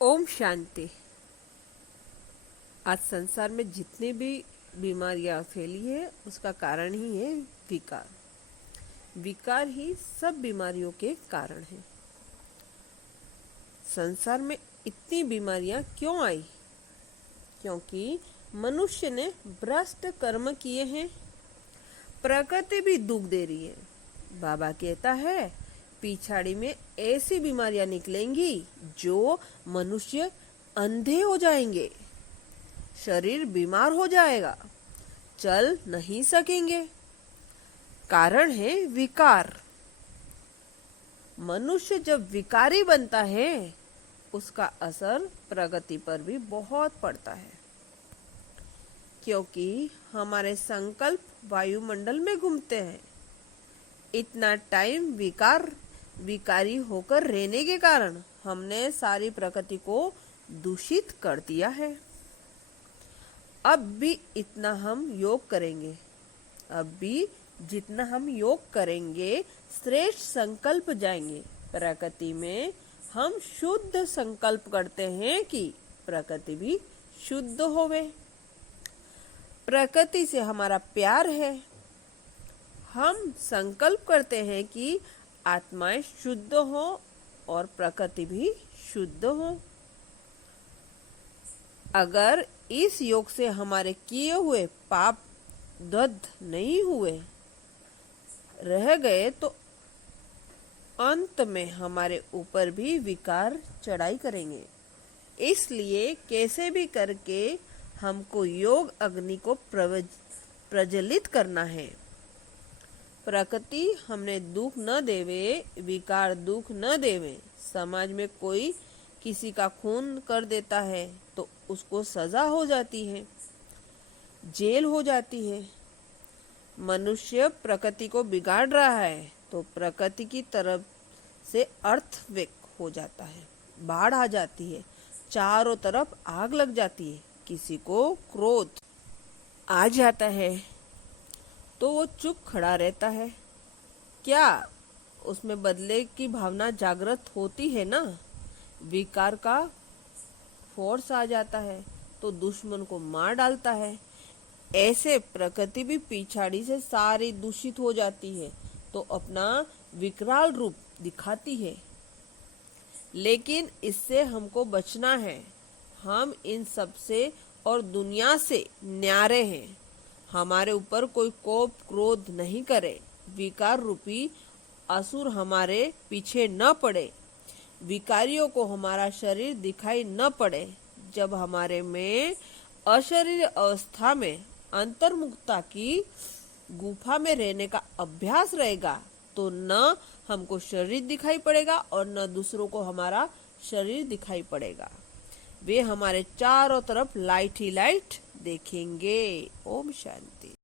ओम शांति। आज संसार में जितनी भी बीमारियां फैली है उसका कारण ही है विकार। विकार ही सब बीमारियों के कारण है। संसार में इतनी बीमारियां क्यों आई? क्योंकि मनुष्य ने भ्रष्ट कर्म किए हैं। प्रकृति भी दुख दे रही है। बाबा कहता है पिछाड़ी में ऐसी बीमारियां निकलेंगी जो मनुष्य अंधे हो जाएंगे, शरीर बीमार हो जाएगा, चल नहीं सकेंगे। कारण है विकार। मनुष्य जब विकारी बनता है उसका असर प्रगति पर भी बहुत पड़ता है, क्योंकि हमारे संकल्प वायुमंडल में घूमते हैं। इतना टाइम विकारी होकर रहने के कारण हमने सारी प्रकृति को दूषित कर दिया है। अब भी इतना हम योग करेंगे, अब भी जितना हम योग करेंगे श्रेष्ठ संकल्प जाएंगे। प्रकृति में हम शुद्ध संकल्प करते हैं कि प्रकृति भी शुद्ध होवे। प्रकृति से हमारा प्यार है। हम संकल्प करते हैं कि आत्माएं शुद्ध हो और प्रकृति भी शुद्ध हो। अगर इस योग से हमारे किए हुए पाप दग्ध नहीं हुए रह गए तो अंत में हमारे ऊपर भी विकार चढ़ाई करेंगे। इसलिए कैसे भी करके हमको योग अग्नि को प्रज्वलित करना है। प्रकृति हमने दुख न देवे, विकार दुख न देवे। समाज में कोई किसी का खून कर देता है तो उसको सजा हो जाती है, जेल हो जाती है। मनुष्य प्रकृति को बिगाड़ रहा है तो प्रकृति की तरफ से अर्थक्वेक हो जाता है, बाढ़ आ जाती है, चारों तरफ आग लग जाती है। किसी को क्रोध आ जाता है तो वो चुप खड़ा रहता है। क्या उसमें बदले की भावना जागृत होती है ना? विकार का फोर्स आ जाता है तो दुश्मन को मार डालता है। ऐसे प्रकृति भी पिछाड़ी से सारी दूषित हो जाती है तो अपना विकराल रूप दिखाती है। लेकिन इससे हमको बचना है। हम इन सब से और दुनिया से न्यारे हैं। हमारे ऊपर कोई कोप क्रोध नहीं करे। विकार रूपी असुर हमारे पीछे न पड़े। विकारियों को हमारा शरीर दिखाई न पड़े। जब हमारे में अशरीर अवस्था में अंतर्मुखता की गुफा में रहने का अभ्यास रहेगा तो न हमको शरीर दिखाई पड़ेगा और न दूसरों को हमारा शरीर दिखाई पड़ेगा। वे हमारे चारों तरफ लाइट ही लाइट देखेंगे। ओम शांति।